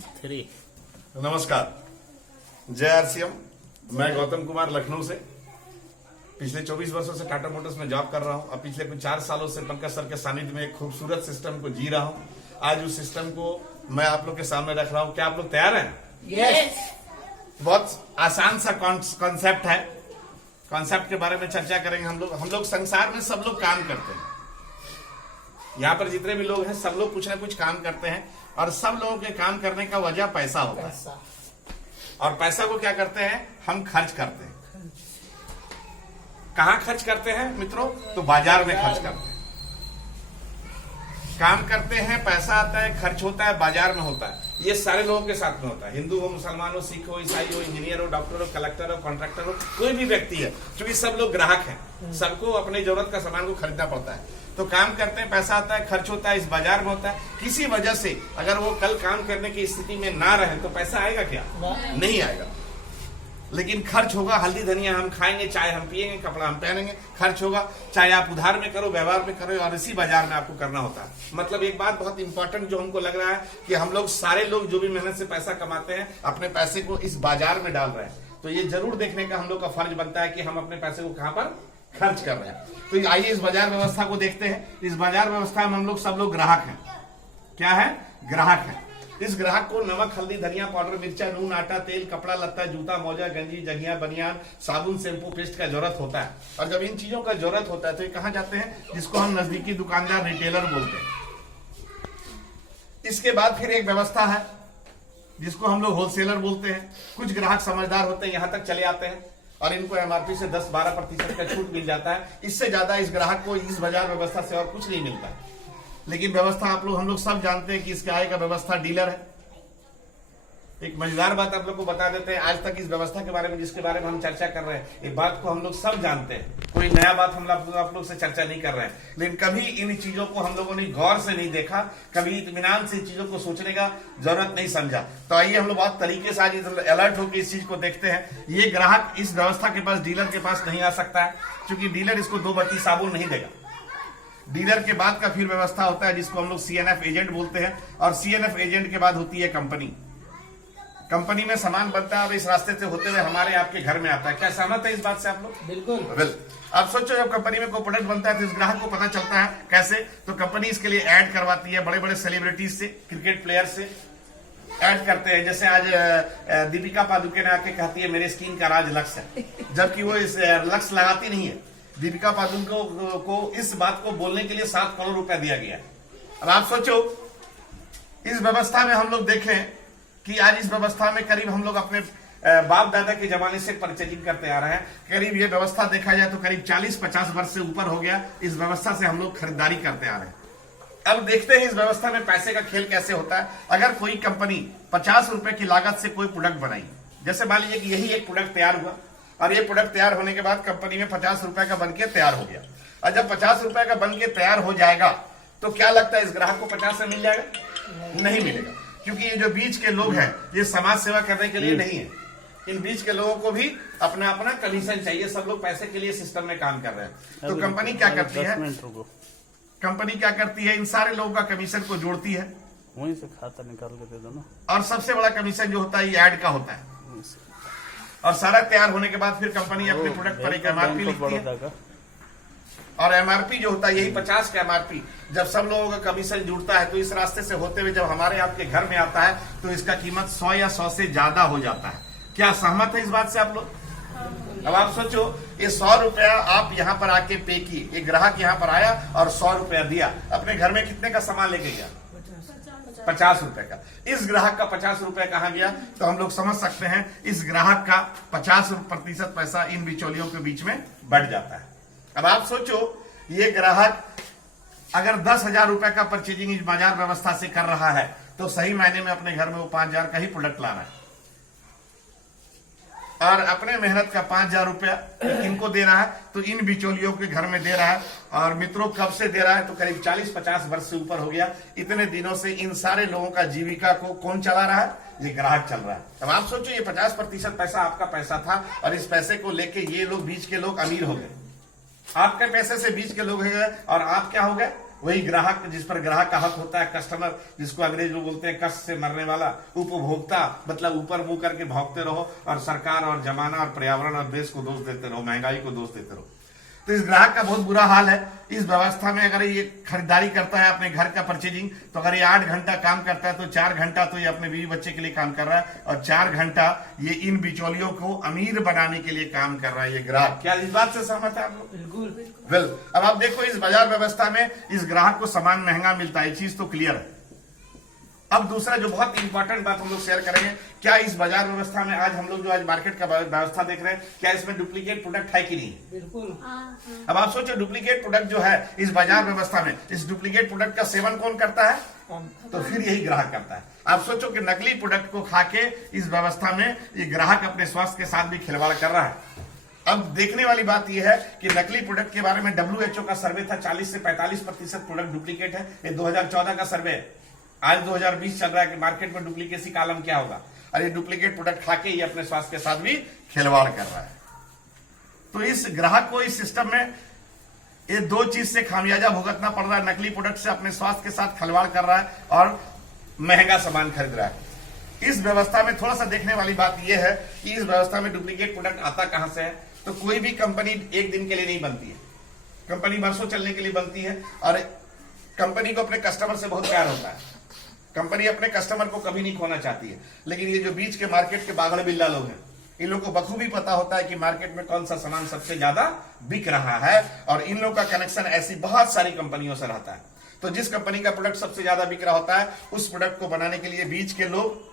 3 नमस्कार, जय आरसीएम। मैं गौतम कुमार लखनऊ से पिछले 24 वर्षों से टाटा मोटर्स में जॉब कर रहा हूं। अब पिछले कुछ 4 सालों से पंकज सर के सानिध्य में एक खूबसूरत सिस्टम को जी रहा हूं। आज उस सिस्टम को मैं आप लोग के सामने रख रहा हूं। क्या आप लोग तैयार हैं? यस। बहुत आसान सा कॉन्सेप्ट है। कॉन्सेप्ट के बारे में चर्चा करेंगे हम लोग संसार में सब लोग काम करते हैं। यहाँ पर जितने भी लोग हैं सब लोग कुछ ना कुछ काम करते हैं और सब लोगों के काम करने का वजह पैसा होता है। और पैसा को क्या करते हैं? हम खर्च करते हैं। कहाँ खर्च करते हैं मित्रों? तो बाजार में खर्च करते हैं। काम करते हैं, पैसा आता है, खर्च होता है, बाजार में होता है। ये सारे लोगों के साथ में होता है। हिंदू हो, मुसलमान हो, सिख हो, ईसाई हो, इंजीनियर हो, डॉक्टर हो, कलेक्टर हो, कॉन्ट्रैक्टर हो, कोई भी व्यक्ति है, क्योंकि सब लोग ग्राहक हैं। सबको अपनी जरूरत का सामान को खरीदना पड़ता है। तो काम करते हैं, पैसा आता है, खर्च होता है, इस बाजार में होता है। किसी वजह से अगर वो कल काम करने की स्थिति में ना रहे तो पैसा आएगा क्या? नहीं आएगा। लेकिन खर्च होगा। हल्दी धनिया हम खाएंगे, चाय हम पिएंगे, कपड़ा हम पहनेंगे, खर्च होगा। चाहे आप उधार में करो, व्यवहार में करो, और इसी बाजार में आपको करना होता है। मतलब एक बात बहुत इंपॉर्टेंट जो हमको लग रहा है कि हम लोग सारे लोग जो भी मेहनत से पैसा कमाते हैं अपने पैसे को इस बाजार में डाल रहे हैं। तो ये जरूर देखने का हम लोग का फर्ज बनता है कि हम अपने पैसे को कहां पर खर्च कर रहे हैं। तो आइए इस बाजार व्यवस्था को देखते हैं। इस बाजार व्यवस्था में हम लोग सब लोग ग्राहक हैं। क्या है? ग्राहक है। इस ग्राहक को नमक, हल्दी, धनिया पाउडर, मिर्चा, नून, आटा, तेल, कपड़ा लत्ता, जूता, मोजा, गंजी, जंघिया, बनियान, साबुन, शैम्पू, पेस्ट का जरूरत होता है। और जब इन चीजों का जरूरत होता है तो ये कहां जाते हैं? जिसको हम नजदीकी दुकानदार, रिटेलर बोलते हैं। इसके बाद फिर एक व्यवस्था है जिसको हम लोग होलसेलर बोलते हैं। कुछ ग्राहक समझदार होते हैं, यहां तक चले आते हैं और इनको एमआरपी से 10-12% का छूट मिल जाता है। इससे ज्यादा इस ग्राहक को इस बाजार व्यवस्था से और कुछ नहीं मिलता है। लेकिन व्यवस्था हम लोग सब जानते हैं कि इसके आय का व्यवस्था डीलर है। एक मजेदार बात आप लोग को बता देते हैं। आज तक इस व्यवस्था के बारे में जिसके बारे में हम चर्चा कर रहे हैं, ये बात को हम लोग सब जानते हैं। कोई नया बात हम आप लोग से चर्चा नहीं कर रहे हैं। लेकिन कभी इन चीजों को हम लोगों ने गौर से नहीं देखा, कभी इत्मीनान से इन चीजों को सोचने का जरूरत नहीं समझा। तो आइए हम लोग बहुत तरीके से आज अलर्ट होकर इस चीज को देखते हैं। ये ग्राहक इस व्यवस्था के पास, डीलर के पास नहीं आ सकता है, क्योंकि डीलर इसको 2 बत्ती साबुन नहीं देगा। डीलर के बाद का फिर व्यवस्था होता है जिसको हम लोग सीएनएफ एजेंट बोलते हैं। और सीएनएफ एजेंट के बाद होती है कंपनी। कंपनी में सामान बनता है और इस रास्ते से होते हुए हमारे आपके घर में आता है। क्या सहमत है इस बात से आप लोग? बिल्कुल। आप सोचो, जब कंपनी में कोई प्रोडक्ट बनता है तो इस ग्राहक को पता चलता है कैसे? तो कंपनी इसके लिए ऐड करवाती है। बड़े बड़े सेलिब्रिटीज से, क्रिकेट प्लेयर से ऐड करते हैं। जैसे आज दीपिका पादुकोण ने आके कहती है मेरे स्किन का राज लक्स है, जबकि वो इस लक्स लगाती नहीं है। दीपिका पादुकोण को इस बात को बोलने के लिए 7 करोड़ रुपया दिया गया। अब आप सोचो, इस व्यवस्था में हम लोग देखें कि आज इस व्यवस्था में करीब हम लोग अपने बाप दादा के जमाने से परचेजिंग करते आ रहे हैं। करीब ये व्यवस्था देखा जाए तो करीब 40-50 वर्ष से ऊपर हो गया। इस व्यवस्था से हम लोग खरीदारी करते आ रहे हैं। अब देखते हैं इस व्यवस्था में पैसे का खेल कैसे होता है। अगर कोई कंपनी 50 रुपए की लागत से कोई प्रोडक्ट बनाई, जैसे मान लीजिए कि यही एक प्रोडक्ट तैयार हुआ और ये प्रोडक्ट तैयार होने के बाद कंपनी में 50 रुपए का बनके तैयार हो गया। और जब 50 रुपए का बनके तैयार हो जाएगा तो क्या लगता है इस ग्राहक को 50 से मिल जाएगा? नहीं मिलेगा, क्योंकि ये जो बीच के लोग हैं ये समाज सेवा करने के लिए नहीं है। इन बीच के लोगों को भी अपना अपना कमीशन चाहिए। सब लोग पैसे के लिए सिस्टम में काम कर रहे हैं। तो कंपनी क्या करती है? कंपनी क्या करती है? इन सारे लोगों का कमीशन को जोड़ती है, वहीं से खाता निकाल के दे दो ना। और सबसे बड़ा कमीशन जो होता है ये ऐड का होता है। और सारा तैयार होने के बाद फिर कंपनी अपने प्रोडक्ट पर एक एमआरपी लिखती है। और एमआरपी जो होता है यही 50 का एमआरपी। जब सब लोगों का कमीशन जुड़ता है तो इस रास्ते से होते हुए जब हमारे आपके घर में आता है तो इसका कीमत 100 या 100 से ज्यादा हो जाता है। क्या सहमत है इस बात से आप लोग? अब आप सोचो, ये 100 रुपया आप यहाँ पर आके पे किए। एक ग्राहक यहाँ पर आया और 100 रुपया दिया। अपने घर में कितने का सामान लेके गया? 50 रुपए का। इस ग्राहक का 50 रुपए कहाँ गया? तो हम लोग समझ सकते हैं इस ग्राहक का 50% पैसा इन बिचौलियों के बीच में बढ़ जाता है। अब आप सोचो, ये ग्राहक अगर 10,000 रुपए का परचेजिंग इस बाजार व्यवस्था से कर रहा है तो सही मायने में अपने घर में वो 5,000 का ही प्रोडक्ट ला रहा है। और अपने मेहनत का 5,000 रुपया इनको दे रहा है तो इन बिचौलियों के घर में दे रहा है। और मित्रों, कब से दे रहा है? तो करीब 40-50 वर्ष से ऊपर हो गया। इतने दिनों से इन सारे लोगों का जीविका को कौन चला रहा है? ये ग्राहक चल रहा है। अब आप सोचो, ये 50% पैसा आपका पैसा था और इस पैसे को लेके ये लोग बीच के लोग अमीर हो गए। आपके पैसे से बीच के लोग हो गए और आप क्या हो गए? वही ग्राहक जिस पर ग्राहक का हक होता है, कस्टमर जिसको अंग्रेज लोग बोलते हैं कष्ट से मरने वाला, उपभोक्ता मतलब ऊपर मुंह करके भौंकते रहो और सरकार और जमाना और पर्यावरण और देश को दोष देते रहो, महंगाई को दोष देते रहो। तो इस ग्राहक का बहुत बुरा हाल है। इस व्यवस्था में अगर ये खरीदारी करता है अपने घर का परचेजिंग, तो अगर ये 8 घंटा काम करता है तो 4 घंटा तो ये अपने बीवी बच्चे के लिए काम कर रहा है और 4 घंटा ये इन बिचौलियों को अमीर बनाने के लिए काम कर रहा है ये ग्राहक। क्या इस बात से सहमत है आप लोग? बिल्कुल। अब आप देखो इस बाजार व्यवस्था में इस ग्राहक को सामान महंगा मिलता है, ये चीज तो क्लियर है। अब दूसरा जो बहुत इंपॉर्टेंट बात हम लोग शेयर करेंगे, क्या इस बाजार व्यवस्था में आज हम लोग जो आज मार्केट का व्यवस्था देख रहे हैं, क्या इसमें डुप्लीकेट प्रोडक्ट है कि नहीं? बिल्कुल। अब आप सोचो डुप्लीकेट प्रोडक्ट जो है इस बाजार व्यवस्था में, इस डुप्लीकेट प्रोडक्ट का सेवन कौन करता है? तो फिर यही ग्राहक करता है। आप सोचो कि नकली प्रोडक्ट को खा के इस व्यवस्था में ये ग्राहक अपने स्वास्थ्य के साथ भी खिलवाड़ कर रहा है। अब देखने वाली बात यह है कि नकली प्रोडक्ट के बारे में WHO का सर्वे था, 40 से 45% प्रोडक्ट डुप्लीकेट है। ये 2014 का सर्वे है। आज 2020 चल रहा है कि मार्केट में डुप्लीकेसी का आलम क्या होगा। और ये डुप्लीकेट प्रोडक्ट खा के ये अपने स्वास्थ्य के साथ भी खिलवाड़ कर रहा है। तो इस ग्राहक को इस सिस्टम में ये दो चीज से खामियाजा भुगतना पड़ रहा है। नकली प्रोडक्ट से अपने स्वास्थ्य के साथ खिलवाड़ कर रहा है और महंगा सामान खरीद रहा है। इस व्यवस्था में थोड़ा सा देखने वाली बात यह है कि इस व्यवस्था में डुप्लीकेट प्रोडक्ट आता कहां से है। तो कोई भी कंपनी एक दिन के लिए नहीं बनती है, कंपनी बरसों चलने के लिए बनती है। और कंपनी को अपने कस्टमर से बहुत प्यार होता है, कंपनी अपने कस्टमर को कभी नहीं खोना चाहती है। लेकिन ये जो बीच के मार्केट के बागड़ बिल्ला लोग हैं, इन लोगों को बखूबी पता होता है कि मार्केट में कौन सा सामान सबसे ज्यादा बिक रहा है। और इन लोगों का कनेक्शन ऐसी बहुत सारी कंपनियों से रहता है। तो जिस कंपनी का प्रोडक्ट सबसे ज्यादा बिक रहा होता है, उस प्रोडक्ट को बनाने के लिए बीच के लोग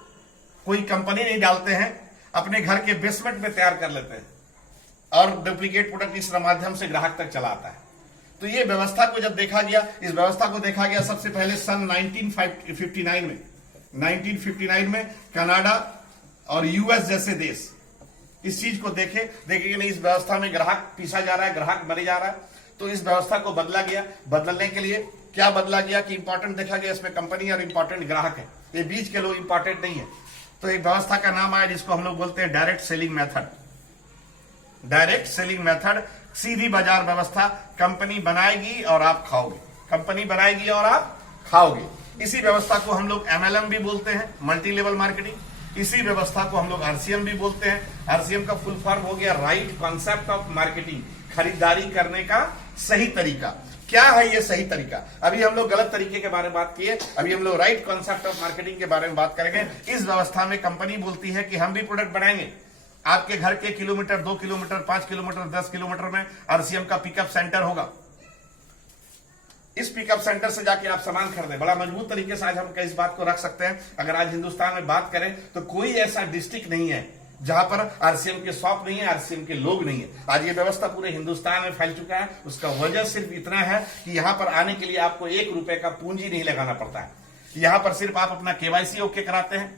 कोई कंपनी नहीं डालते हैं, अपने घर के बेसमेंट में तैयार कर लेते हैं और डुप्लीकेट प्रोडक्ट इस माध्यम से ग्राहक तक चला आता है। तो ये व्यवस्था को जब देखा गया, इस व्यवस्था को देखा गया सबसे पहले सन 1959 में कनाडा और यूएस जैसे देश इस चीज को देखे कि नहीं इस व्यवस्था में ग्राहक पीसा जा रहा है, ग्राहक मरे जा रहा है। तो इस व्यवस्था को बदला गया। बदलने के लिए क्या बदला गया कि इंपॉर्टेंट देखा गया इसमें कंपनी और इंपॉर्टेंट ग्राहक है, ये बीच के लोग इंपॉर्टेंट नहीं है। तो एक व्यवस्था का नाम आया जिसको हम लोग बोलते हैं direct selling method. Direct selling method, सीधी बाजार व्यवस्था। कंपनी बनाएगी और आप खाओगे, कंपनी बनाएगी और आप खाओगे। इसी व्यवस्था को हम लोग MLM भी बोलते हैं, मल्टी लेवल मार्केटिंग। इसी व्यवस्था को हम लोग RCM भी बोलते हैं। RCM का फुल फॉर्म हो गया राइट कॉन्सेप्ट ऑफ मार्केटिंग, खरीदारी करने का सही तरीका। क्या है ये सही तरीका? अभी हम लोग गलत तरीके के बारे में बात किए, अभी हम लोग राइट कॉन्सेप्ट ऑफ मार्केटिंग के बारे में बात करेंगे। इस व्यवस्था में कंपनी बोलती है कि हम भी प्रोडक्ट बनाएंगे। आपके घर के किलोमीटर, 2 किलोमीटर, 5 किलोमीटर, 10 किलोमीटर में RCM का पिकअप सेंटर होगा। इस पिकअप सेंटर से जाके आप सामान खरीदें। बड़ा मजबूत तरीके से आज हम इस बात को रख सकते हैं। अगर आज हिंदुस्तान में बात करें तो कोई ऐसा डिस्ट्रिक्ट नहीं है जहां पर RCM के शॉप नहीं है, RCM के लोग नहीं है। आज ये व्यवस्था पूरे हिंदुस्तान में फैल चुका है। उसका वजह सिर्फ इतना है कि यहां पर आने के लिए आपको 1 रुपए का पूंजी नहीं लगाना पड़ता है। यहां पर सिर्फ आप अपना KYC ओके कराते हैं,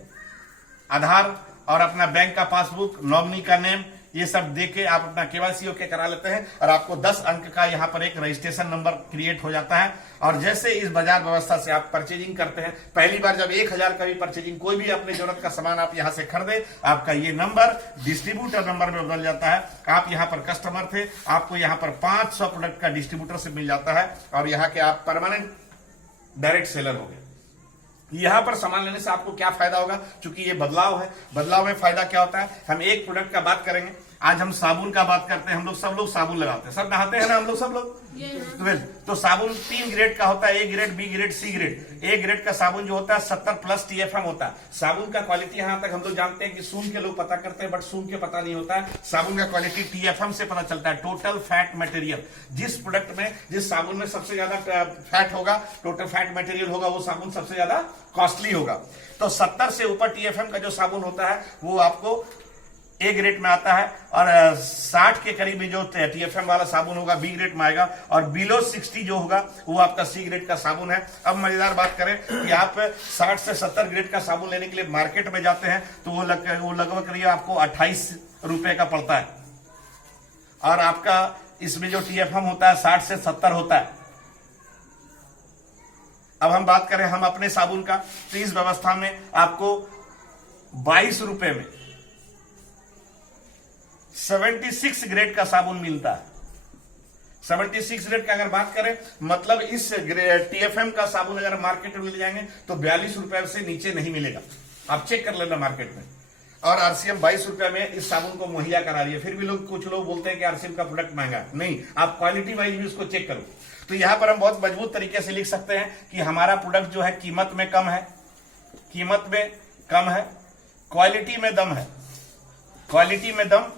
आधार और अपना बैंक का पासबुक, नॉमिनी का नेम, ये सब देके आप अपना KYC ओके करा लेते हैं और आपको 10 अंक का यहाँ पर एक रजिस्ट्रेशन नंबर क्रिएट हो जाता है। और जैसे इस बाजार व्यवस्था से आप परचेजिंग करते हैं, पहली बार जब 1000 का भी परचेजिंग, कोई भी अपने जरूरत का सामान आप यहाँ से खरीदे, आपका ये नंबर डिस्ट्रीब्यूटर नंबर में बदल जाता है। आप यहाँ पर कस्टमर थे, आपको यहाँ पर 500 प्रोडक्ट का डिस्ट्रीब्यूटर से मिल जाता है और यहाँ के आप परमानेंट डायरेक्ट सेलर हो गए। यहां पर सामान लेने से आपको क्या फायदा होगा? चूंकि ये बदलाव है, बदलाव में फायदा क्या होता है? हम एक प्रोडक्ट का बात करेंगे। आज हम साबुन का बात करते हैं। हम लोग सब लोग साबुन लगाते हैं, सब नहाते हैं ना हम लोग सब लोग। तो साबुन 3 ग्रेड का होता है, A grade, B grade, C grade. A grade का साबुन जो होता है 70+ TFM होता है। साबुन का क्वालिटी यहां तक हम लोग जानते हैं कि सूंघ के लोग पता करते हैं, बट सूंघ के पता नहीं होता है। साबुन का क्वालिटी TFM से पता चलता है, टोटल फैट मटेरियल। जिस प्रोडक्ट में, जिस साबुन में सबसे ज्यादा फैट होगा, टोटल फैट मटेरियल होगा, वो साबुन सबसे ज्यादा कॉस्टली होगा। तो 70 से ऊपर TFM का जो साबुन होता है वो आपको A ग्रेड में आता है और 60 के करीब में जो TFM वाला साबुन होगा B ग्रेड में आएगा और बिलो 60 जो होगा वो आपका C ग्रेड का साबुन है। अब मजेदार बात करें कि आप 60 से 70 ग्रेड का साबुन लेने के लिए मार्केट में जाते हैं तो वो लगभग करिए आपको 28 रुपए का पड़ता है और आपका इसमें जो TFM होता है 60 से 70 होता है। अब हम बात करें हम अपने साबुन का, तो इस व्यवस्था में आपको 22 रुपए में 76 ग्रेड का साबुन मिलता है। 76 रेट का अगर बात करें, मतलब इस TFM का साबुन अगर मार्केट में मिल जाएंगे तो 42 रुपए से नीचे नहीं मिलेगा। आप चेक कर लेना मार्केट में। और RCM 22 रुपए में इस साबुन को मुहैया करा रही है। फिर भी कुछ लोग बोलते हैं कि RCM का प्रोडक्ट महंगा है। नहीं, आप क्वालिटी वाइज भी उसको चेक करो। तो यहां पर हम बहुत मजबूत तरीके से लिख सकते हैं कि हमारा प्रोडक्ट जो है कीमत में कम है, कीमत में कम है, क्वालिटी में दम है, क्वालिटी में दम,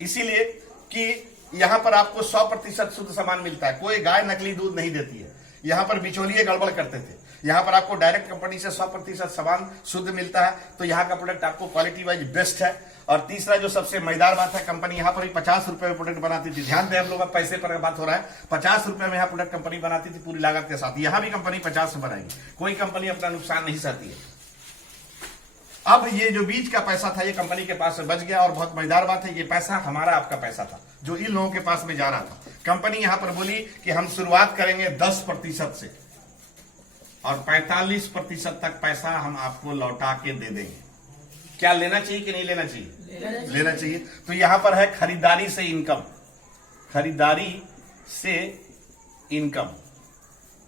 इसीलिए कि यहां पर आपको 100% शुद्ध सामान मिलता है। कोई गाय नकली दूध नहीं देती है। यहां पर बिचौलिए गड़बड़ करते थे, यहां पर आपको डायरेक्ट कंपनी से 100% सामान शुद्ध मिलता है। तो यहां का प्रोडक्ट आपको क्वालिटी वाइज बेस्ट है। और तीसरा जो सबसे मजेदार बात है, कंपनी यहां पर ही 50 रुपए में प्रोडक्ट बनाती थी। ध्यान दें, हम लोग का पैसे पर बात हो रहा है। 50 रुपए में यहां प्रोडक्ट कंपनी बनाती थी पूरी लागत के साथ। यहां भी कंपनी 50 में बनाएगी। कोई कंपनी अपना नुकसान नहीं सहती है। अब ये जो बीच का पैसा था ये कंपनी के पास से बच गया। और बहुत मजेदार बात है, ये पैसा हमारा आपका पैसा था जो इन लोगों के पास में जा रहा था। कंपनी यहां पर बोली कि हम शुरुआत करेंगे 10% से और 45% तक पैसा हम आपको लौटा के दे देंगे। क्या लेना चाहिए कि नहीं लेना चाहिए? लेना चाहिए। तो यहां पर है खरीदारी से इनकम, खरीदारी से इनकम,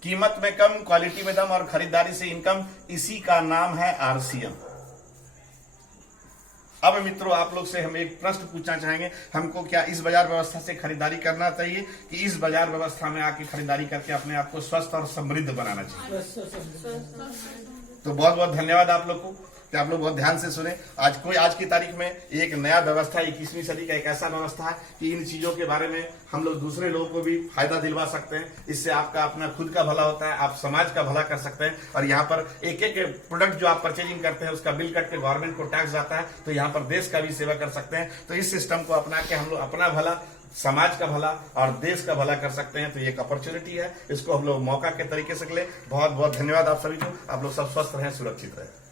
कीमत में कम, क्वालिटी में दम और खरीदारी से इनकम, इसी का नाम है RCM। अब मित्रों, आप लोग से हम एक प्रश्न पूछना चाहेंगे, हमको क्या इस बाजार व्यवस्था से खरीदारी करना चाहिए कि इस बाजार व्यवस्था में आके खरीदारी करके अपने आप को स्वस्थ और समृद्ध बनाना चाहिए? तो बहुत बहुत धन्यवाद आप लोग को कि आप लोग बहुत ध्यान से सुने। आज की तारीख में एक नया व्यवस्था, 21वीं सदी का एक ऐसा व्यवस्था है कि इन चीजों के बारे में हम लोग दूसरे लोगों को भी फायदा दिलवा सकते हैं। इससे आपका अपना खुद का भला होता है, आप समाज का भला कर सकते हैं। और यहाँ पर एक एक प्रोडक्ट जो आप परचेजिंग करते हैं उसका बिल कट के गवर्नमेंट को टैक्स जाता है। तो यहाँ पर देश का भी सेवा कर सकते हैं। तो इस सिस्टम को अपना के हम लोग अपना भला, समाज का भला और देश का भला कर सकते हैं। तो ये एक अपॉर्चुनिटी है, इसको हम लोग मौका के तरीके से ले। बहुत बहुत धन्यवाद आप सभी को। आप लोग सब स्वस्थ रहें, सुरक्षित रहें।